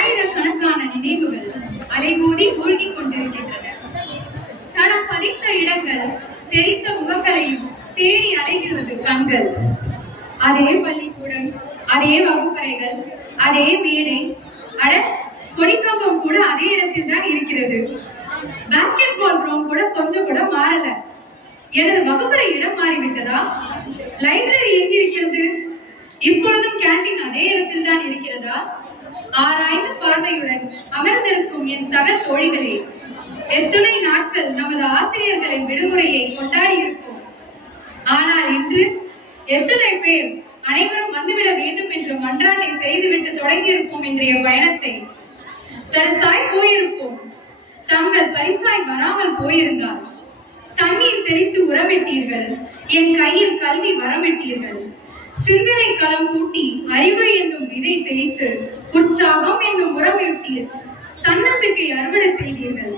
ஆயிரக்கணக்கான நினைவுகள் அலைமோதி மூழ்கிக் கொண்டிருக்கின்றன. தடம் பதித்த இடங்கள், தெரித்த முகங்களையும் தேடி அலைகிறது கண்கள். அதே பள்ளிக்கூடம், அதே வகுப்பறைகள், அதே மேடை, அட கொடிக்கம்பம் கூட அதே இடத்தில் தான் இருக்கிறது. பாஸ்கெட் பால் கிரவுண்ட் கூட கொஞ்சம் கூட மாறல. எனது வகுப்பறை இடம் மாறிவிட்டதா? லைப்ரரி எங்கிருக்கிறது? இப்பொழுதும் கேண்டீன் அதே இடத்தில் தான் இருக்கிறதா? ஆராய்ந்த பார்வையுடன் அமர்ந்திருக்கும் என் சக தோழிகளே, எத்தனை நாட்கள் நமது ஆசிரியர்களின் விடுமுறையை கொண்டாடி இருப்போம். ஆனால் இன்று எத்தனை பேர் அனைவரும் வந்துவிட வேண்டும் என்ற மன்றாட்டை செய்துவிட்டு தொடங்கியிருப்போம் இன்றைய பயணத்தை. தரிசாய் போயிருப்போம். தங்கள் பரிசாய் வராமல் போயிருந்தால் தண்ணீர் தெளித்து உரமிட்டீர்கள், என் கையில் கல்வி வரமிட்டீர்கள். சிந்தனை களம் கூட்டி அறிவு என்னும் விதை தெளித்து உற்சாகம் என்னும் உரமிட்டீர். தன்னம்பிக்கை அறுவடை செய்தீர்கள்.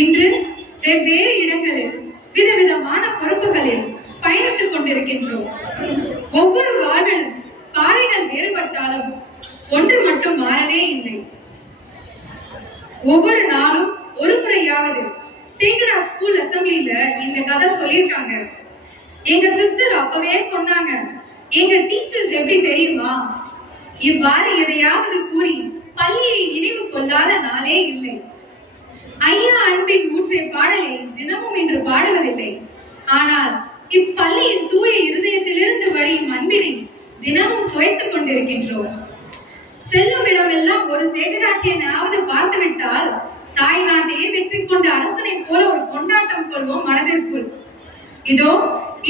இன்று வெவ்வேறு இடங்களில் விதவிதமான பொறுப்புகளில் பயணித்துக் கொண்டிருக்கின்றோம். ஒவ்வொரு வாழ்விலும் பாதைகள் வேறுபட்டாலும் ஒன்று மட்டும் மாறவே இல்லை. ஒவ்வொரு நாளும் ஒரு முறையாவது சேங்கடா ஸ்கூல் அசம்பிளில இந்த கதை சொல்லியிருக்காங்க. எங்க சிஸ்டர் அப்பவே சொன்னாங்க, எங்க டீச்சர்ஸ் எப்படி தெரியுமா, இவ்வாறு எதையாவது கூறி பள்ளியை நினைவு கொள்ளாத நாளே இல்லை. ஐயா அன்பின் ஊற்றை பாடலை தினமும் இன்று பாடுவதில்லை. ஆனால் இப்பள்ளியின் தூய இருதயத்திலிருந்து வழியும் அன்பினை தினமும் சுவைத்துக் கொண்டிருக்கின்றோம். செல்லும் இடமெல்லாம் ஒரு சேகராட்டியனாவது பார்த்துவிட்டால் தாய் நாட்டையே வெற்றி கொண்ட அரசனை போல ஒரு கொண்டாட்டம் கொள்வோம் மனதிற்குள். இதோ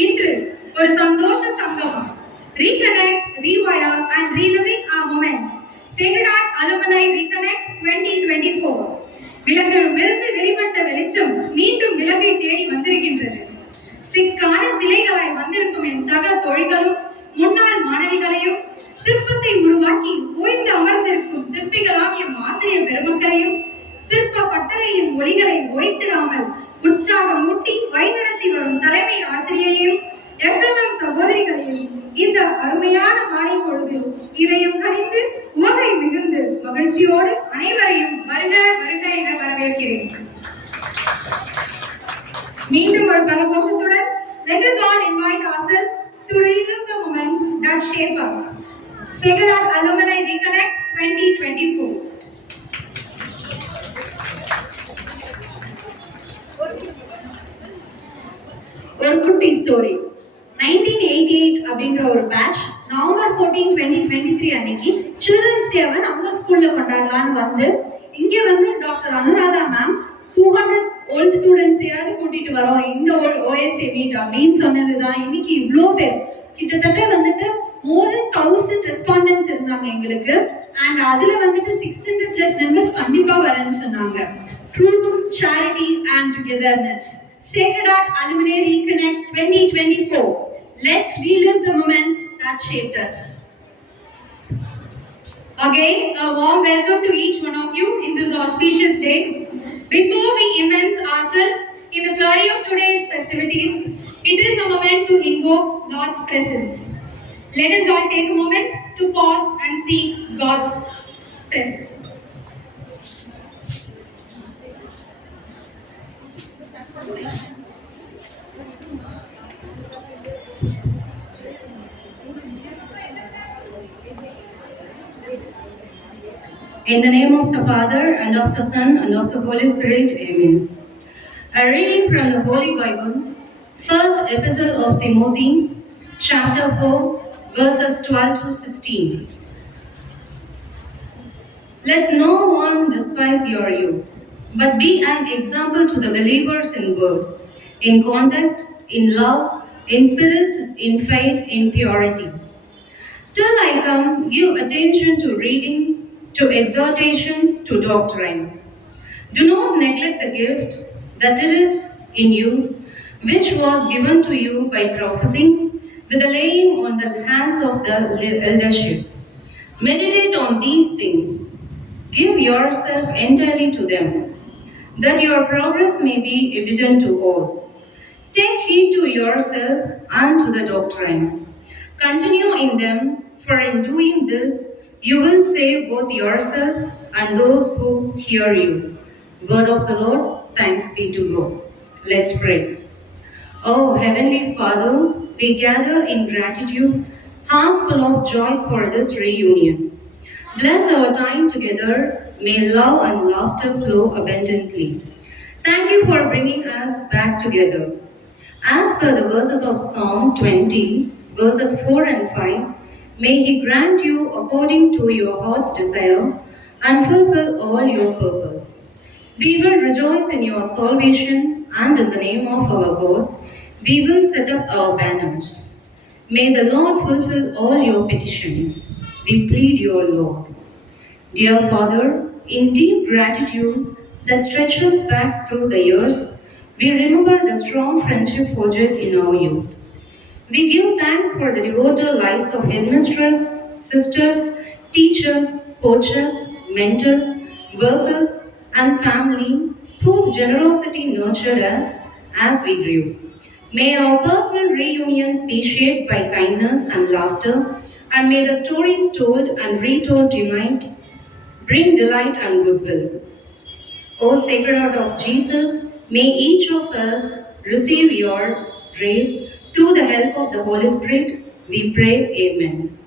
இன்று ஒரு சந்தோஷ சங்கமம். Reconnect, rewire and reliving our moments. Sacred Heart Alumni Reconnect 2024. விலங்கிடமிருந்து வெளிப்பட்ட வெளிச்சம் மீண்டும் விலங்கை தேடி வந்திருக்கின்றது. சிக்கான சிலைகளாய் வந்திருக்கும் என் சக தோழிகளும் முன்னாள் மாணவிகளையும், சிற்பத்தை உருவாக்கி ஓய்ந்து அமர்ந்திருக்கும் சிற்பிகளாம் எம் ஆசிரியர் பெருமக்களையும், சிற்ப பட்டறையின் ஒளிகளை ஓய்த்திடாமல் உற்சாகமூட்டி வழிநடத்தி வரும் தலைமை ஆசிரியையும், FMM சகோதரிகளையும் இந்த அருமையான மாலை பொழுதில் இதயம் கனிந்து உவகை மிகுந்து மகிழ்ச்சியோடு அனைவரையும் வருக வருக என வரவேற்கிறேன். மீண்டும் ஒரு கரகோஷத்துடன் let us all invite ourselves to relive the moments that shape us. Sacred Heart Alumni Reconnect 2024. ஒரு குட்டி ஸ்டோரி. 1988 அப்படின்ற ஒரு பேட்ச் நவம்பர் 14, 2023 அன்னைக்கு சில்ட்ரன்ஸ் டேவை நம்ம ஸ்கூல்ல கொண்டாடலான்னு வந்து இங்கே வந்து டாக்டர் அனுராதா மேம் 200 ஓல்ட் ஸ்டூடெண்ட்ஸையாவது கூட்டிட்டு வரோம் இந்த OSA மீட் அப்படின்னு சொன்னதுதான் இன்னைக்கு இவ்வளோ பேர், கிட்டத்தட்ட வந்துட்டு more than 1000 ரெஸ்பாண்டன்ஸ் இருந்தாங்க எங்களுக்கு. அண்ட் அதுல வந்துட்டு 600+ மெம்பர்ஸ் கண்டிப்பா வரேன்னு சொன்னாங்க. Truth, charity and togetherness. Sacred Heart Alumni Reconnect 2024. Let's relive the moments that shaped us. Again, a warm welcome to each one of you in this auspicious day. Before we immerse ourselves in the flurry of today's festivities, it is a moment to invoke God's presence. Let us all take a moment to pause and seek God's presence. In the name of the Father, and of the Son, and of the Holy Spirit, Amen. A reading from the Holy Bible, First Epistle of Timothy, chapter 4, verses 12 to 16. Let no one despise your youth, but be an example to the believers in word, in conduct, in love, in spirit, in faith, in purity. Till I come, give attention to reading, to exhortation, to doctrine. Do not neglect the gift that it is in you, which was given to you by prophecy, with the laying on the hands of the eldership. Meditate on these things. Give yourself entirely to them, that your progress may be evident to all. Take heed to yourself and to the doctrine. Continue in them, for in doing this, you will save both yourself and those who hear you. Word of the Lord, thanks be to God. Let's pray. Oh, Heavenly Father, we gather in gratitude, hearts full of joys for this reunion. Bless our time together. May love and laughter flow abundantly. Thank you for bringing us back together. As per the verses of Psalm 20, verses 4 and 5, may He grant you according to your heart's desire and fulfill all your purpose. We will rejoice in your salvation, and in the name of our God, we will set up our banners. May the Lord fulfill all your petitions. We plead your Lord. Dear Father, in deep gratitude that stretches back through the years, we remember the strong friendship forged in our youth. We give thanks for the devoted lives of headmistress, sisters, teachers, coaches, mentors, workers, and family whose generosity nurtured us as we grew. May our personal reunions be shaped by kindness and laughter, and may the stories told and retold tonight bring delight and goodwill. O Sacred Heart of Jesus, may each of us receive your grace through the help of the Holy Spirit. We pray, Amen.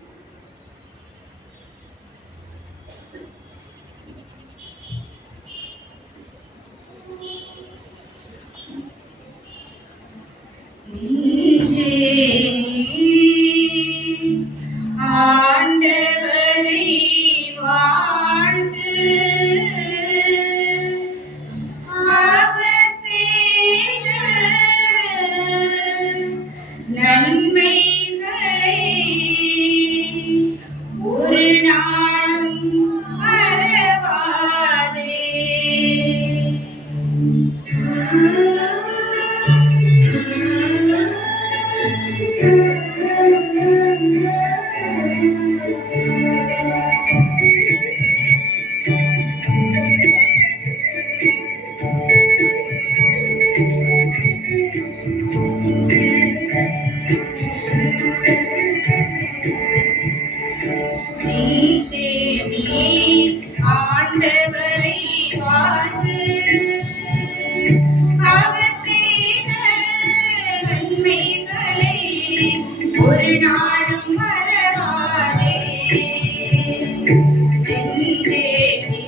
ஆண்டவரை வாழ்த்து அவர் செய்த நன்மைகளை ஒரு நாளும் மறவாதே. நெஞ்சே நீ ஆண்டவரை வாழ்த்து அவர் செய்த நன்மைகளை ஒரு நாளும் மறவாதே. நெஞ்சே நீ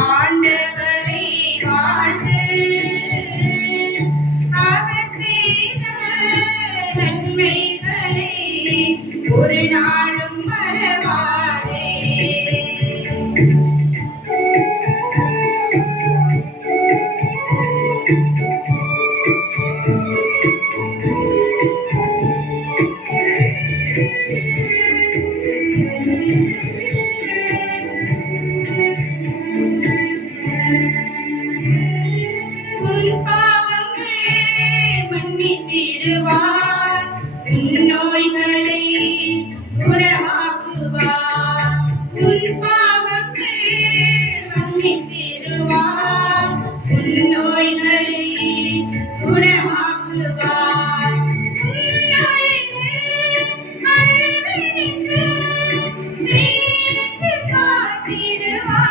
ஆண்டவரை வாழ்த்து அவர் செய்த நன்மைகளை ஒரு நாளும் மறவாதே. உன் பாவங்களை மன்னித்திடுவார், உன் நோய்களை குணமாக்குவார். உன் பாவங்களை மன்னித்திடுவார், உன் நோய்களை குணமாக்குவார். உன் நோய்களை அழிவினின்று மீட்டு காத்திடுவார்.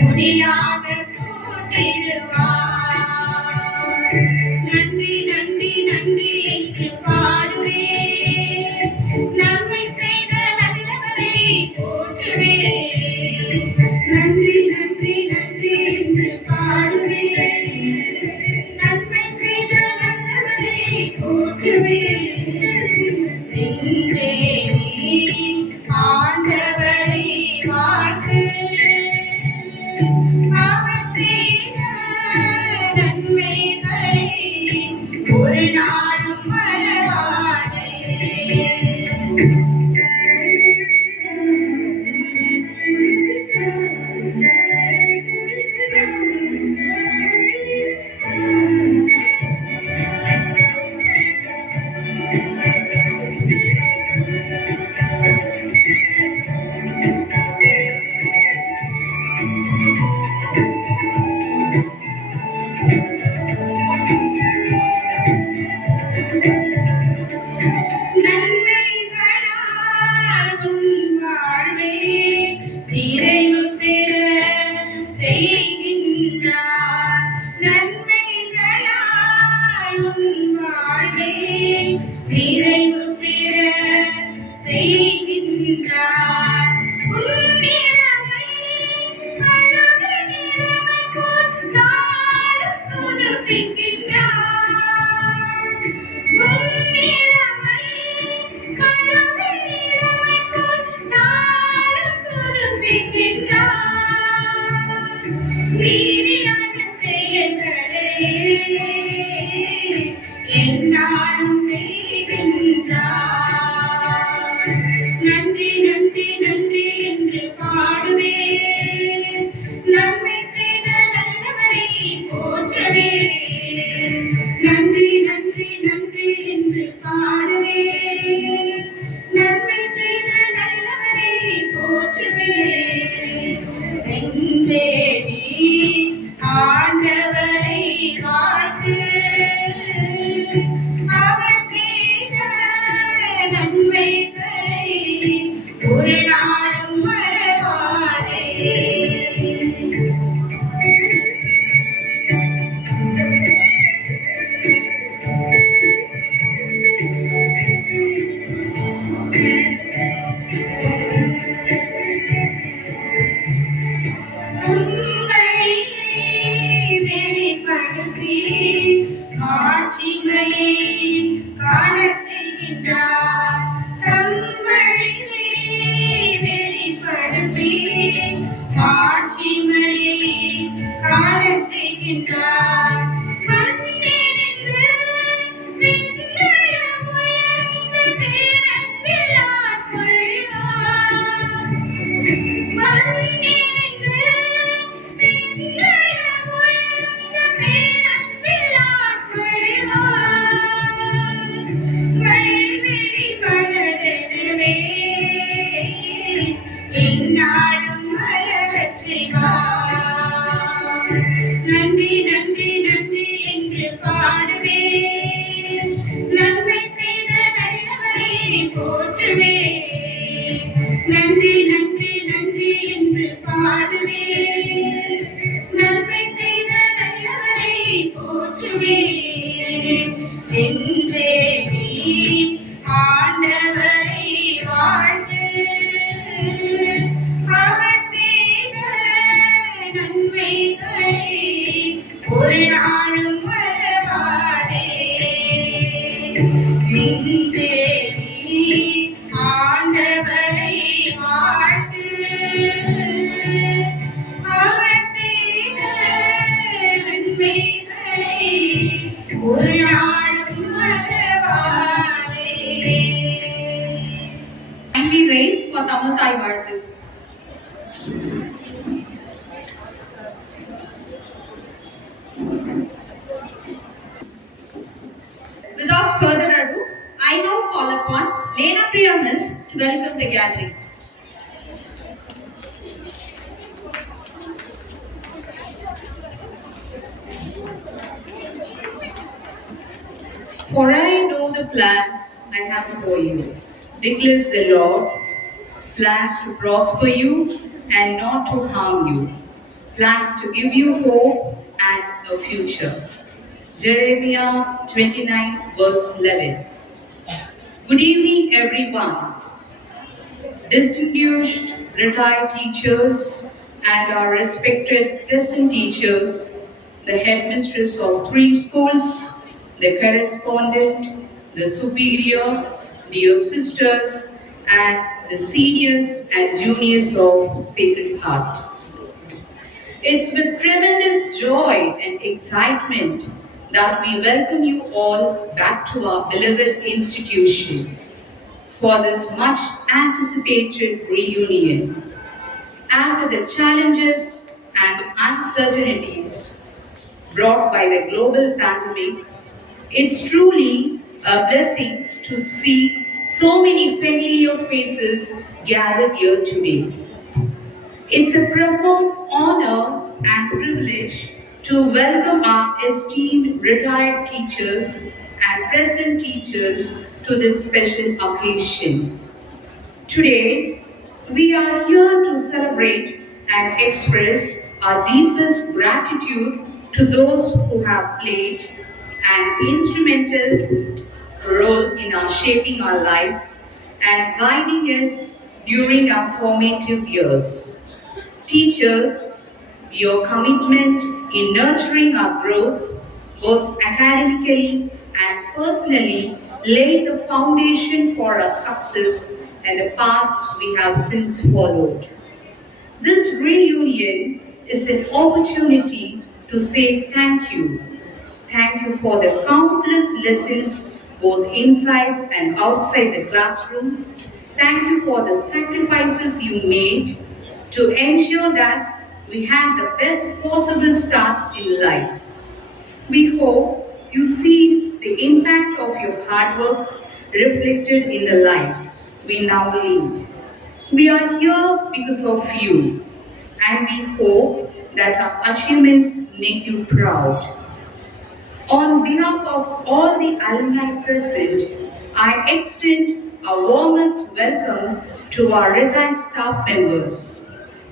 முடியாக சூட்டிடுவார். நன்றி நன்றி நன்றி என்று பாடுவே, நன்மை செய்த நல்லவரை போற்றுவே. நன்றி நன்றி நன்றி என்று பாடுவே, நன்மை செய்த நல்லவரை போற்றுவே. இன்றே நீ ஆண்டவரை வாழ்த்து அவர் செய்த நன்மைகளை ஒரு நாளும் மறவாதே. நிறைவு பெற செய்கின்றார். உன்னிடமே அழகு நிலைமை போல் நாளும் புதுப்பிக்கின்றார். உன்னிடமே அழகு நிலைமை போல் நாளும் புதுப்பிக்கின்றார். நீதியான செயல்களை எந்நாளும் செய்கின்றார். நன்றி நன்றி நன்றி என்று பாடுவேன். நன்மை செய்த நல்லவரை போற்றுவேன். நன்றி நன்றி நன்றி என்று பாடுவேன். நன்மை செய்த நல்லவரை போற்றுவேன். நெஞ்சே நீ ஆண்டவரை வாழ்த்து. அவர் செய்த நன்மைகளை ஒரு நாளும் மறவாதே. உங்களை வெளிப்படுத்தி மாட்சிமையை காணச் செய்கின்றார். தம் வழியை வெளிப்படுத்தி மாட்சிமையை காணச் செய்கின்றார். மண்ணினின்று விண்ணுளம் உயர்ந்த பேரன்பில் ஆட்கொள்வார். மண்ணினின்று விண்ணுளம் உயர்ந்த பேரன்பில் ஆட்கொள்வார். வயல்வெளி மலரெனவே எந்நாளும் மலரச் செய்வார். நன்றி நன்றி நன்றி என்று பாடுவேன். நன்மை செய்த நல்லவரை போற்றுவேன். நன்றி நன்றி நன்றி என்று பாடுவேன். நன்மை செய்த நல்லவரை போற்றுவேன். என்றே நீ ஆண்டவரை வாழ்த்து. அவர் செய்த நன்மைகளை ஒரு நாளும் மறவாதே. என்றே நீ ஆண்டவரை வாழ்த்து. அவர் செய்த நன்மைகளை ஒரு நாளும் மறவாதே. Kindly raise for Tamil Thai வாழ்த்து. Without further ado, I now call upon Lena Priya Miss to welcome the gathering. For I know the plans I have for you, declares the Lord, plans to prosper you and not to harm you, plans to give you hope and a future. Jeremiah 29 verse 11. Good evening everyone. Distinguished retired teachers and our respected present teachers, the headmistress of 3 schools, the correspondent, the superior, dear sisters, and the seniors and juniors of Sacred Heart. It's with tremendous joy and excitement that we welcome you all back to our beloved institution for this much anticipated reunion. After the challenges and uncertainties brought by the global pandemic, it's truly a blessing to see so many familiar faces gathered here today. It's a profound honor and privilege to welcome our esteemed retired teachers and present teachers to this special occasion. Today, we are here to celebrate and express our deepest gratitude to those who have played an instrumental role in our shaping our lives and guiding us during our formative years. Teachers, your commitment in nurturing our growth, both academically and personally, laid the foundation for our success and the paths we have since followed. This reunion is an opportunity to say thank you. Thank you for the countless lessons both inside and outside the classroom. Thank you for the sacrifices you made to ensure that we had the best possible start in life. We hope you see the impact of your hard work reflected in the lives we now lead. We are here because of you, and we hope that our achievements make you proud. On behalf of all the alumni present, I extend a warmest welcome to our retired staff members.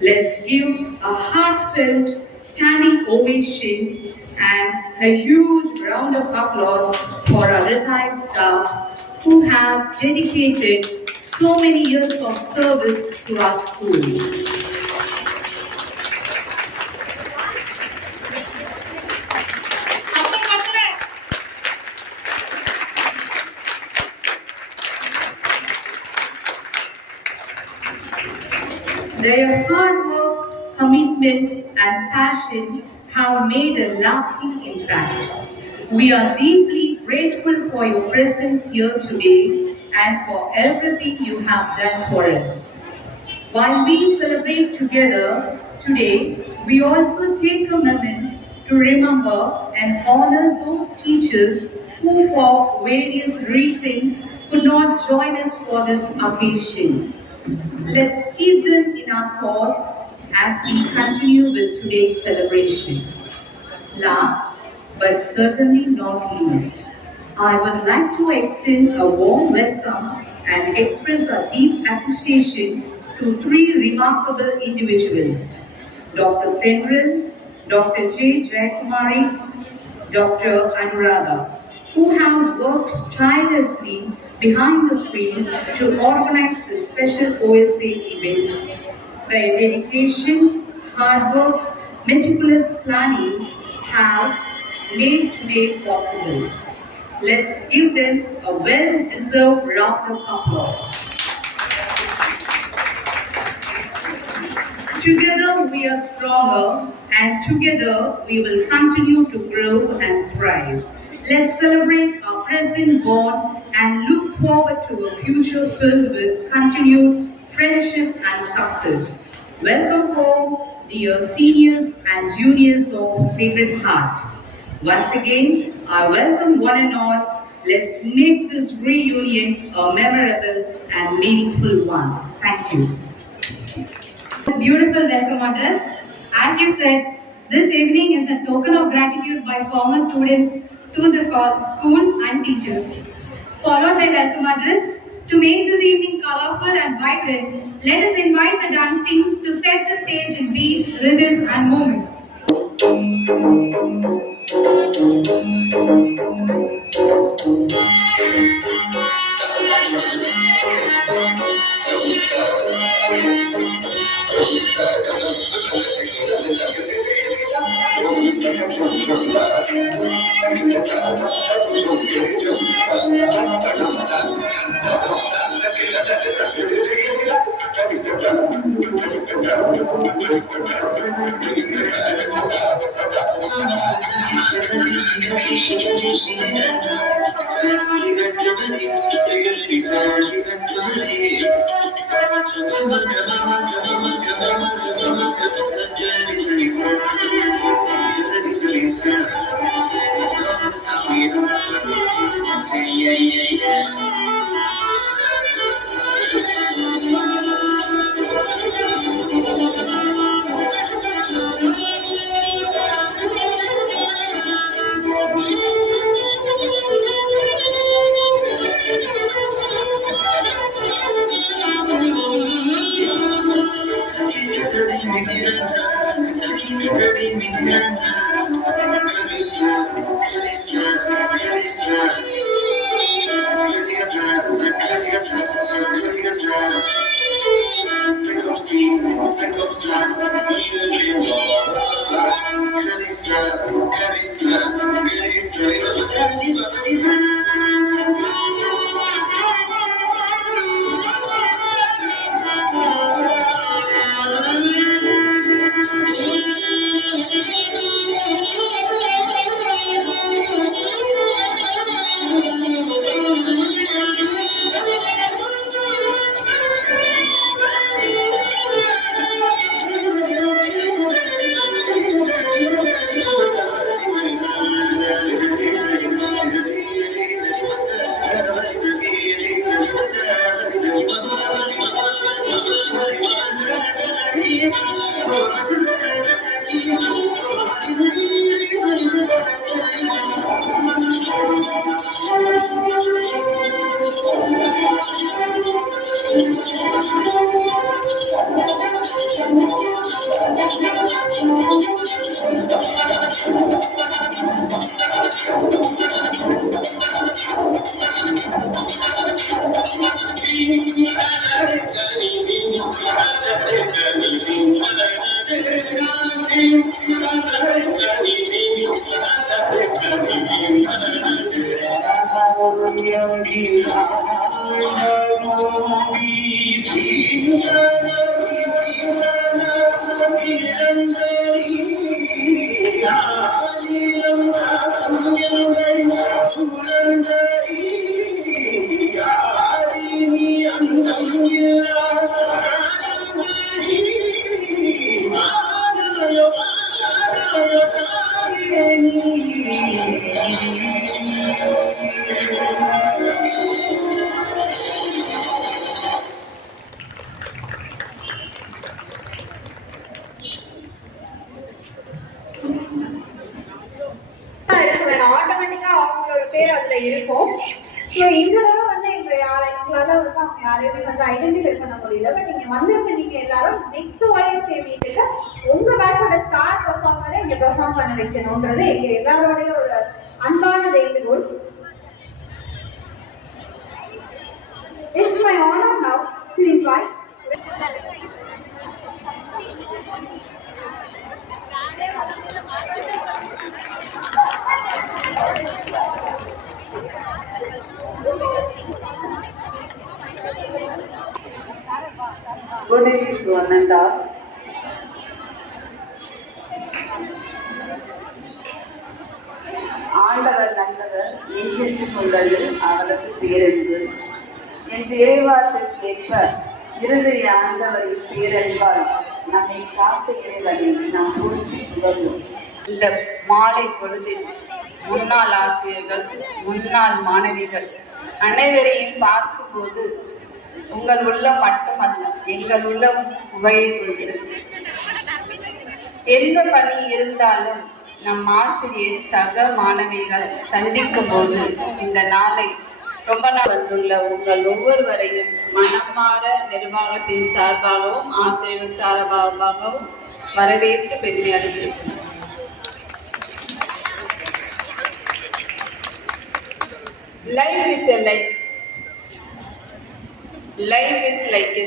Let's give a heartfelt standing ovation and a huge round of applause for our retired staff who have dedicated so many years of service to our school. Their hard work, commitment, and passion have made a lasting impact. We are deeply grateful for your presence here today and for everything you have done for us. While we celebrate together today, we also take a moment to remember and honor those teachers who, for various reasons, could not join us for this occasion. Let's keep them in our thoughts as we continue with today's celebration. Last, but certainly not least, I would like to extend a warm welcome and express a deep appreciation to three remarkable individuals, Dr. Tendril, Dr. J. Jayakumari, Dr. Anuradha, who have worked tirelessly behind the screen to organize this special OSA event. Their dedication, hard work, meticulous planning have made today possible. Let's give them a well-deserved round of applause. Together we are stronger, and together we will continue to grow and thrive. Let's celebrate our present bond and look forward to a future filled with continued friendship and success. Welcome home, dear seniors and juniors of Sacred Heart. Once again, I welcome one and all. Let's make this reunion a memorable and meaningful one. Thank you. This beautiful welcome address. As you said, this evening is a token of gratitude by former students to the school and teachers. Followed by welcome address. To make this evening colorful and vibrant, let us invite the dance team to set the stage in beat, rhythm, and movements. அவங்களால வந்து அவங்க யாரையுமே வந்து ஐடென்டிஃபை பண்ண முடியல. பட் நீங்க வந்திருக்க நீங்க எல்லாரும் நெக்ஸ்ட் YSA மீட்டுக்கு உங்க பேட்சோட ஸ்டார் பெர்ஃபார்மரை இங்க பெர்ஃபார்ம் பண்ண வைக்கணும்ன்றது எங்க எல்லாரோடைய ஒரு அன்பான வேண்டுகோள். It's my honor now to invite Good evening to one and all. ஆண்டவர் நல்லவர், நெஞ்சிற்கு கொண்டது அவரது பேரன்பு. என் இறைவார்த்தைக்கேற்ப இருதய ஆண்டவரின் பேரன்பால் நம்மை காத்த இறைவனை நாம் போற்றி புகழ்வோம். இந்த மாலை பொழுதில் முன்னாள் ஆசிரியர்கள், முன்னாள் மாணவிகள் அனைவரையும் பார்க்கும்போது உங்கள் உள்ளம் மட்டுமல்ல, எங்கள் உள்ளம் உவையை கொள்கிறது. எந்த பணி இருந்தாலும் நம் ஆசிரியர் சக மாணவிகள் சந்திக்கும் போது இந்த நாளை ரொம்ப நாள் வந்துள்ள உங்கள் ஒவ்வொருவரையும் மனமாற நிர்வாகத்தின் சார்பாகவும் ஆசிரியர்கள் சார்பாகவும் வரவேற்று பெருமை அளித்திருக்கிறோம். Life is a life. Life is like a.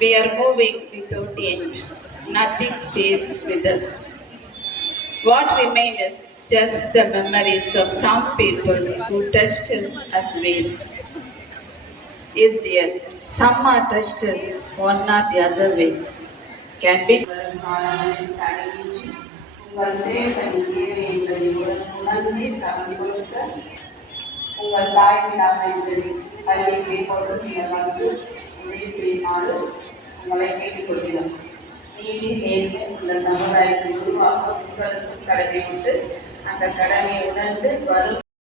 We are moving without end. Nothing stays with us. What remains is just the memories of some people who touched us as waves. Yes, dear, some are touched us, one or the other way. Can be. உங்கள் சேவை தேவை என்பதை உணர்ந்தே கலந்து கொடுக்க உங்கள் தாய்மையாக என்பதை பள்ளியை கொண்டு நீங்கள் வந்து உதவி செய்யுமாறு உங்களை கேட்டுக்கொள்கிறோம். நீதி நேர்மை இந்த சமுதாயத்தை உருவாக்க உங்களுக்கு கடமை உண்டு. அந்த கடமையை உணர்ந்து வரும்